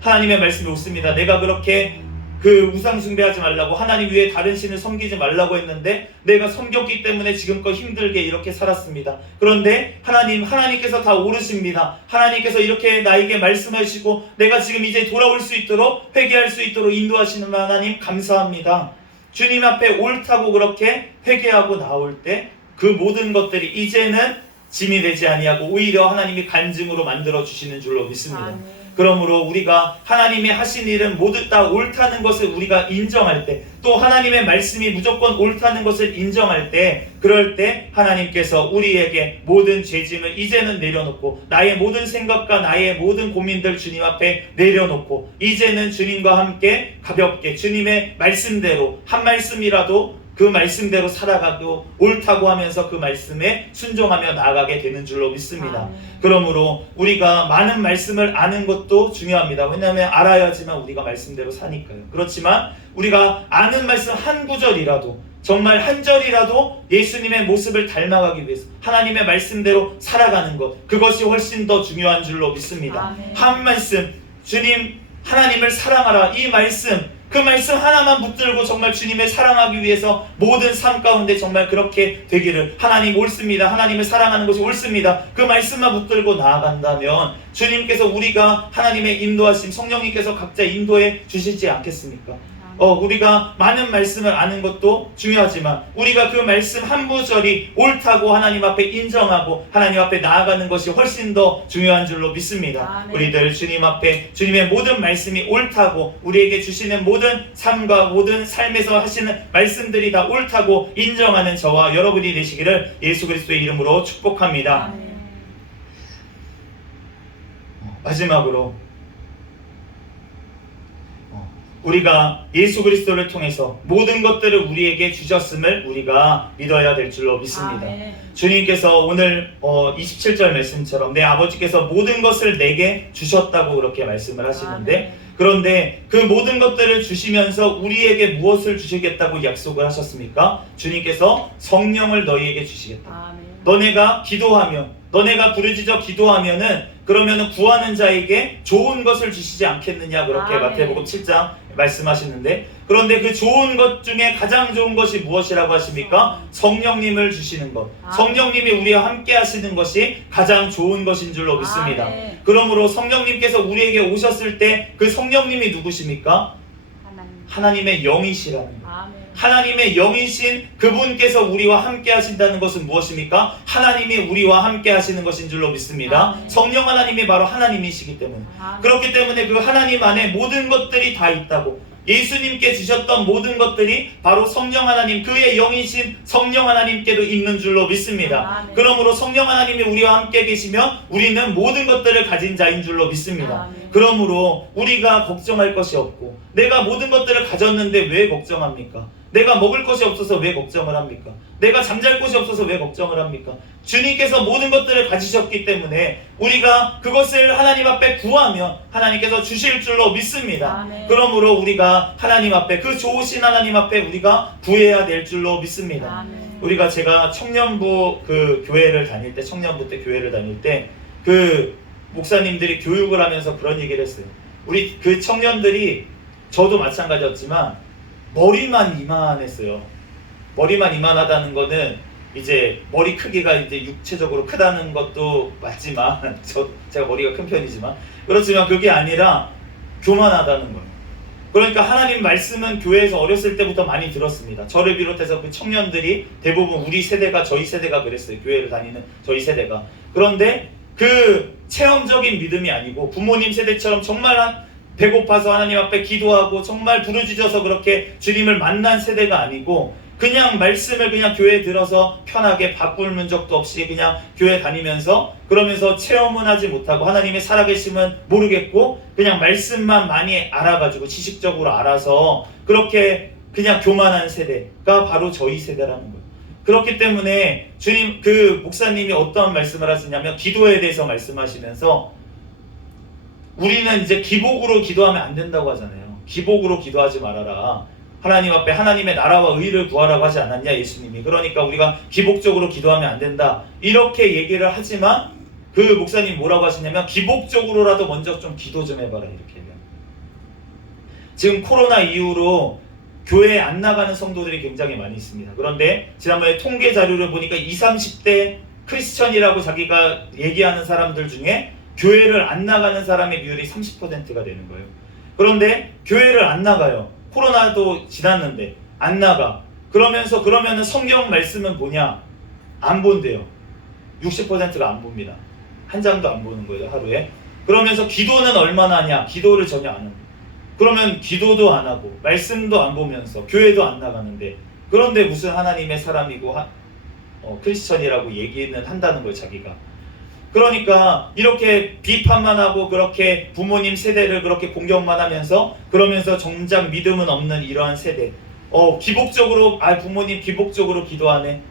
하나님의 말씀이 옳습니다. 내가 그렇게 그 우상 숭배하지 말라고, 하나님 위에 다른 신을 섬기지 말라고 했는데 내가 섬겼기 때문에 지금껏 힘들게 이렇게 살았습니다. 그런데 하나님께서 다 오르십니다. 하나님께서 이렇게 나에게 말씀하시고 내가 지금 이제 돌아올 수 있도록, 회개할 수 있도록 인도하시는 하나님 감사합니다. 주님 앞에 옳다고 그렇게 회개하고 나올 때 그 모든 것들이 이제는 짐이 되지 아니하고 오히려 하나님이 간증으로 만들어 주시는 줄로 믿습니다. 그러므로 우리가 하나님이 하신 일은 모두 다 옳다는 것을 우리가 인정할 때, 또 하나님의 말씀이 무조건 옳다는 것을 인정할 때, 그럴 때 하나님께서 우리에게 모든 죄짐을 이제는 내려놓고, 나의 모든 생각과 나의 모든 고민들 주님 앞에 내려놓고, 이제는 주님과 함께 가볍게 주님의 말씀대로 한 말씀이라도 그 말씀대로 살아가고 옳다고 하면서 그 말씀에 순종하며 나아가게 되는 줄로 믿습니다. 그러므로 우리가 많은 말씀을 아는 것도 중요합니다. 왜냐하면 알아야지만 우리가 말씀대로 사니까요. 그렇지만 우리가 아는 말씀 한 구절이라도, 정말 한 절이라도 예수님의 모습을 닮아가기 위해서 하나님의 말씀대로 살아가는 것, 그것이 훨씬 더 중요한 줄로 믿습니다. 한 말씀, 주님 하나님을 사랑하라, 이 말씀, 그 말씀 하나만 붙들고 정말 주님을 사랑하기 위해서 모든 삶 가운데 정말 그렇게 되기를, 하나님 옳습니다, 하나님을 사랑하는 것이 옳습니다, 그 말씀만 붙들고 나아간다면 주님께서 우리가 하나님의 인도하심, 성령님께서 각자 인도해 주시지 않겠습니까? 우리가 많은 말씀을 아는 것도 중요하지만 우리가 그 말씀 한 구절이 옳다고 하나님 앞에 인정하고 하나님 앞에 나아가는 것이 훨씬 더 중요한 줄로 믿습니다. 아멘. 우리들 주님 앞에 주님의 모든 말씀이 옳다고, 우리에게 주시는 모든 삶과 모든 삶에서 하시는 말씀들이 다 옳다고 인정하는 저와 여러분이 되시기를 예수 그리스도의 이름으로 축복합니다. 아멘. 마지막으로 우리가 예수 그리스도를 통해서 모든 것들을 우리에게 주셨음을 우리가 믿어야 될 줄로 믿습니다. 아멘. 주님께서 오늘 27절 말씀처럼 내 아버지께서 모든 것을 내게 주셨다고 그렇게 말씀을 하시는데, 아멘. 그런데 그 모든 것들을 주시면서 우리에게 무엇을 주시겠다고 약속을 하셨습니까? 주님께서 성령을 너희에게 주시겠다. 아멘. 너네가 기도하면, 너네가 부르짖어 기도하면은 그러면은 구하는 자에게 좋은 것을 주시지 않겠느냐, 그렇게 아멘. 마태복음 7장 말씀하시는데, 그런데 그 좋은 것 중에 가장 좋은 것이 무엇이라고 하십니까? 성령님을 주시는 것. 아멘. 성령님이 우리와 함께 하시는 것이 가장 좋은 것인 줄로 믿습니다. 아멘. 그러므로 성령님께서 우리에게 오셨을 때 그 성령님이 누구십니까? 하나님의 영이시라는 것. 아멘. 하나님의 영이신 그분께서 우리와 함께 하신다는 것은 무엇입니까? 하나님이 우리와 함께 하시는 것인 줄로 믿습니다. 아멘. 성령 하나님이 바로 하나님이시기 때문에, 아멘. 그렇기 때문에 그 하나님 안에 모든 것들이 다 있다고, 예수님께 주셨던 모든 것들이 바로 성령 하나님, 그의 영이신 성령 하나님께도 있는 줄로 믿습니다. 아멘. 그러므로 성령 하나님이 우리와 함께 계시면 우리는 모든 것들을 가진 자인 줄로 믿습니다. 아멘. 그러므로 우리가 걱정할 것이 없고, 내가 모든 것들을 가졌는데 왜 걱정합니까? 내가 먹을 것이 없어서 왜 걱정을 합니까? 내가 잠잘 곳이 없어서 왜 걱정을 합니까? 주님께서 모든 것들을 가지셨기 때문에 우리가 그것을 하나님 앞에 구하면 하나님께서 주실 줄로 믿습니다. 아멘. 그러므로 우리가 하나님 앞에, 그 좋으신 하나님 앞에 우리가 구해야 될 줄로 믿습니다. 아멘. 우리가 제가 청년부 그 교회를 다닐 때, 청년부 때 교회를 다닐 때 그 목사님들이 교육을 하면서 그런 얘기를 했어요. 우리 그 청년들이, 저도 마찬가지였지만 머리만 이만했어요. 머리만 이만하다는 거는 이제 머리 크기가 이제 육체적으로 크다는 것도 맞지만, 제가 머리가 큰 편이지만, 그렇지만 그게 아니라 교만하다는 거예요. 그러니까 하나님 말씀은 교회에서 어렸을 때부터 많이 들었습니다. 저를 비롯해서 그 청년들이 대부분 우리 세대가, 저희 세대가 그랬어요. 교회를 다니는 저희 세대가. 그런데 그 체험적인 믿음이 아니고 부모님 세대처럼 정말 배고파서 하나님 앞에 기도하고 정말 부르짖어서 그렇게 주님을 만난 세대가 아니고, 그냥 말씀을 그냥 교회에 들어서 편하게 밥 굶은 적도 없이 그냥 교회 다니면서, 그러면서 체험은 하지 못하고 하나님의 살아계심은 모르겠고 그냥 말씀만 많이 알아가지고 지식적으로 알아서 그렇게 그냥 교만한 세대가 바로 저희 세대라는 거예요. 그렇기 때문에 주님, 그 목사님이 어떠한 말씀을 하시냐면, 기도에 대해서 말씀하시면서 우리는 이제 기복으로 기도하면 안 된다고 하잖아요. 기복으로 기도하지 말아라. 하나님 앞에 하나님의 나라와 의를 구하라고 하지 않았냐, 예수님이. 그러니까 우리가 기복적으로 기도하면 안 된다, 이렇게 얘기를 하지만 그 목사님이 뭐라고 하시냐면, 기복적으로라도 먼저 좀 기도 좀 해봐라, 이렇게 해요. 지금 코로나 이후로 교회에 안 나가는 성도들이 굉장히 많이 있습니다. 그런데 지난번에 통계 자료를 보니까 20, 30대 크리스천이라고 자기가 얘기하는 사람들 중에 교회를 안 나가는 사람의 비율이 30%가 되는 거예요. 그런데 교회를 안 나가요. 코로나도 지났는데 안 나가. 그러면은 성경 말씀은 뭐냐? 안 본대요. 60%가 안 봅니다. 한 장도 안 보는 거예요, 하루에. 그러면서 기도는 얼마나 하냐? 기도를 전혀 안 합니다. 그러면 기도도 안 하고 말씀도 안 보면서 교회도 안 나가는데, 그런데 무슨 하나님의 사람이고 크리스천이라고 얘기는 한다는 거예요, 자기가. 그러니까 이렇게 비판만 하고 그렇게 부모님 세대를 그렇게 공격만 하면서, 그러면서 정작 믿음은 없는 이러한 세대, 기복적으로 부모님 기복적으로 기도하네.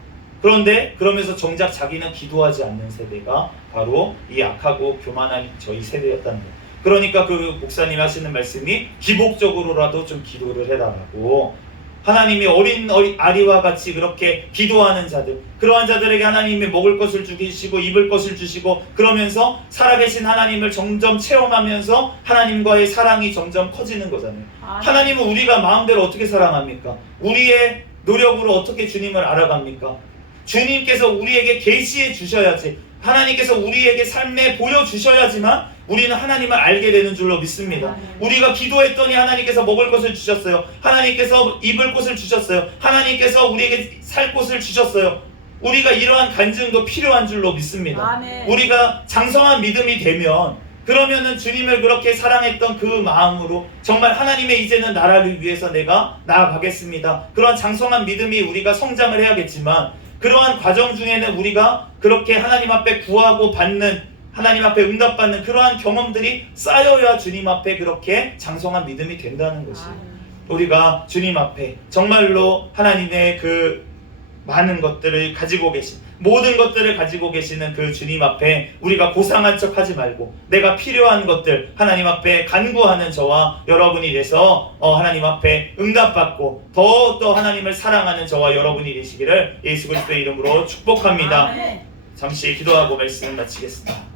그런데 그러면서 정작 자기는 기도하지 않는 세대가 바로 이 악하고 교만한 저희 세대였다는 거예요. 그러니까 그 목사님 하시는 말씀이 기복적으로라도 좀 기도를 해라라고 하나님이 어린 아리와 같이 그렇게 기도하는 자들, 그러한 자들에게 하나님이 먹을 것을 주시고 입을 것을 주시고, 그러면서 살아계신 하나님을 점점 체험하면서 하나님과의 사랑이 점점 커지는 거잖아요. 하나님은 우리가 마음대로 어떻게 사랑합니까? 우리의 노력으로 어떻게 주님을 알아갑니까? 주님께서 우리에게 계시해 주셔야지, 하나님께서 우리에게 삶에 보여주셔야지만 우리는 하나님을 알게 되는 줄로 믿습니다. 우리가 기도했더니 하나님께서 먹을 것을 주셨어요. 하나님께서 입을 곳을 주셨어요. 하나님께서 우리에게 살 곳을 주셨어요. 우리가 이러한 간증도 필요한 줄로 믿습니다. 우리가 장성한 믿음이 되면, 그러면은 주님을 그렇게 사랑했던 그 마음으로 정말 하나님의 이제는 나라를 위해서 내가 나아가겠습니다, 그러한 장성한 믿음이 우리가 성장을 해야겠지만, 그러한 과정 중에는 우리가 그렇게 하나님 앞에 구하고 받는, 하나님 앞에 응답받는 그러한 경험들이 쌓여야 주님 앞에 그렇게 장성한 믿음이 된다는 것이에요. 우리가 주님 앞에 정말로 하나님의 그 많은 것들을 가지고 계신, 모든 것들을 가지고 계시는 그 주님 앞에 우리가 고상한 척 하지 말고, 내가 필요한 것들 하나님 앞에 간구하는 저와 여러분이 돼서 하나님 앞에 응답받고 더욱더 하나님을 사랑하는 저와 여러분이 되시기를 예수 그리스도의 이름으로 축복합니다. 잠시 기도하고 말씀을 마치겠습니다.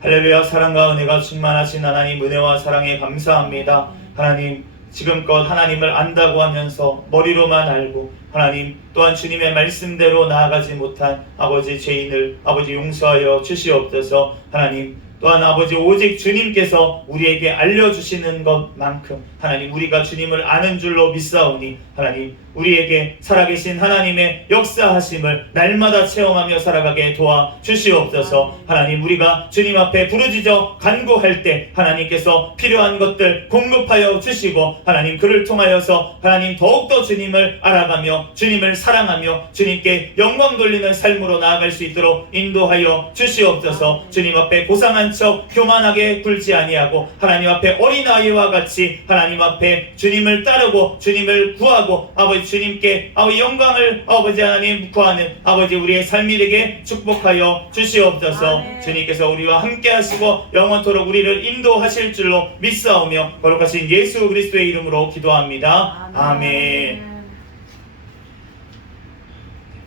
할렐루야. 사랑과 은혜가 충만하신 하나님, 은혜와 사랑에 감사합니다. 하나님, 지금껏 하나님을 안다고 하면서 머리로만 알고, 하나님 또한 주님의 말씀대로 나아가지 못한 아버지 죄인을 아버지 용서하여 주시옵소서. 하나님 또한 아버지, 오직 주님께서 우리에게 알려주시는 것만큼 하나님 우리가 주님을 아는 줄로 믿사오니, 하나님 우리에게 살아계신 하나님의 역사하심을 날마다 체험하며 살아가게 도와주시옵소서. 하나님, 우리가 주님 앞에 부르짖어 간구할 때 하나님께서 필요한 것들 공급하여 주시고, 하나님 그를 통하여서 하나님 더욱더 주님을 알아가며 주님을 사랑하며 주님께 영광 돌리는 삶으로 나아갈 수 있도록 인도하여 주시옵소서. 주님 앞에 고상한 척 교만하게 굴지 아니하고, 하나님 앞에 어린아이와 같이 하나님 앞에 주님을 따르고 주님을 구하고 아버지 주님께 아버지 영광을 아버지 하나님 구하는 아버지 우리의 삶이 되게 축복하여 주시옵소서. 주님께서 우리와 함께 하시고 영원토록 우리를 인도하실 줄로 믿사오며 거룩하신 예수 그리스도의 이름으로 기도합니다. 아멘.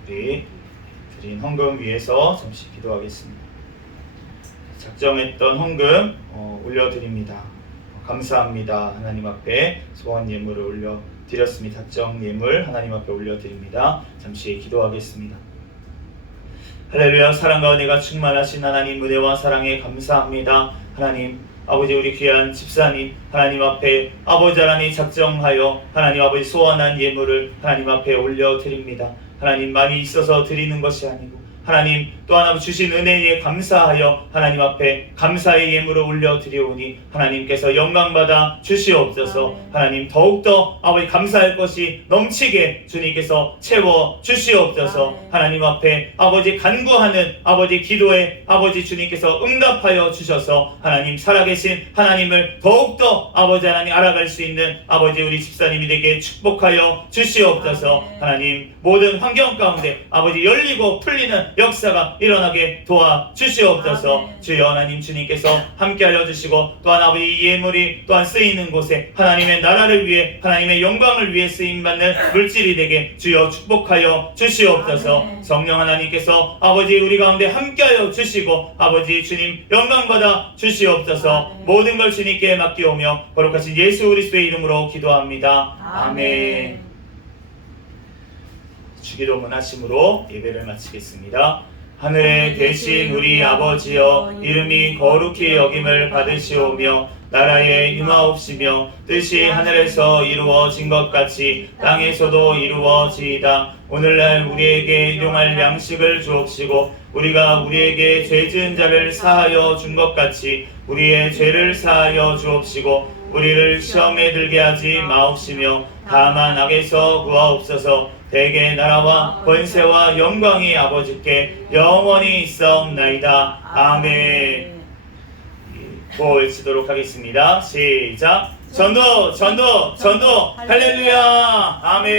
우리 드린 헌금 위해서 잠시 기도하겠습니다. 작정했던 헌금 올려드립니다. 감사합니다. 하나님 앞에 소원 예물을 올려드렸습니다. 작정 예물 하나님 앞에 올려드립니다. 잠시 기도하겠습니다. 할렐루야. 사랑과 은혜가 충만하신 하나님, 은혜와 사랑에 감사합니다. 하나님 아버지, 우리 귀한 집사님 하나님 앞에 아버지 하나님 작정하여 하나님 아버지 소원한 예물을 하나님 앞에 올려드립니다. 하나님 많이 있어서 드리는 것이 아니고, 하나님 또 하나 주신 은혜에 감사하여 하나님 앞에 감사의 예물을 올려드리오니 하나님께서 영광받아 주시옵소서. 하나님 더욱더 아버지 감사할 것이 넘치게 주님께서 채워 주시옵소서. 하나님 앞에 아버지 간구하는 아버지 기도에 아버지 주님께서 응답하여 주셔서 하나님 살아계신 하나님을 더욱더 아버지 하나님 알아갈 수 있는 아버지 우리 집사님이 되게 축복하여 주시옵소서. 하나님 모든 환경 가운데 아버지 열리고 풀리는 역사가 일어나게 도와주시옵소서. 주여 하나님, 주님께서 함께하여 주시고 또한 아버지 이 예물이 또한 쓰이는 곳에 하나님의 나라를 위해 하나님의 영광을 위해 쓰임받는 물질이 되게 주여 축복하여 주시옵소서. 성령 하나님께서 아버지 우리 가운데 함께하여 주시고 아버지 주님 영광받아 주시옵소서. 모든 걸 주님께 맡기오며 거룩하신 예수 그리스도의 이름으로 기도합니다. 아멘. 주기도문 하심으로 예배를 마치겠습니다. 하늘에 계신 우리 아버지여, 이름이 거룩히 여김을 받으시오며 나라에 임하옵시며 뜻이 하늘에서 이루어진 것 같이 땅에서도 이루어지이다. 오늘날 우리에게 일용할 양식을 주옵시고 우리가 우리에게 죄 지은 자를 사하여 준 것 같이 우리의 죄를 사하여 주옵시고 우리를 시험에 들게 하지 마옵시며 다만 악에서 구하옵소서. 대개 나라와 권세와 영광이 아버지께 영원히 있사옵나이다. 아멘. 구호 외치도록 하겠습니다. 시작. 전도 할렐루야. 아멘.